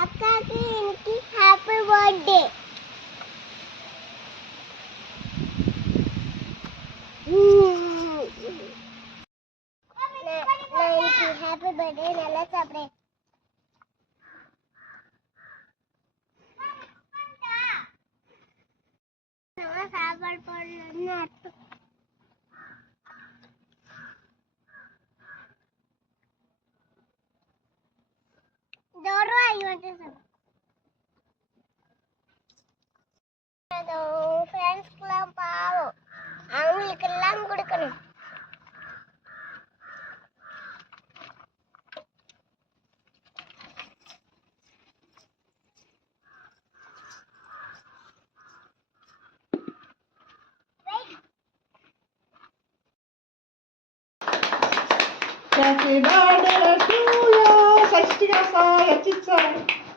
అక్కకి ఇంటికి happy birthday. Happy birthday నెల సపరేట్ సాబర్ పడున్నట్టు డోరు అయ్యి ഫ്രണ്ട്സ്ക്കെല്ലാം പാവം അവங்களுக்கெல்லாம் കൊടുക്കണം. Happy birthday to you, Sashtika Sai, Achitsa.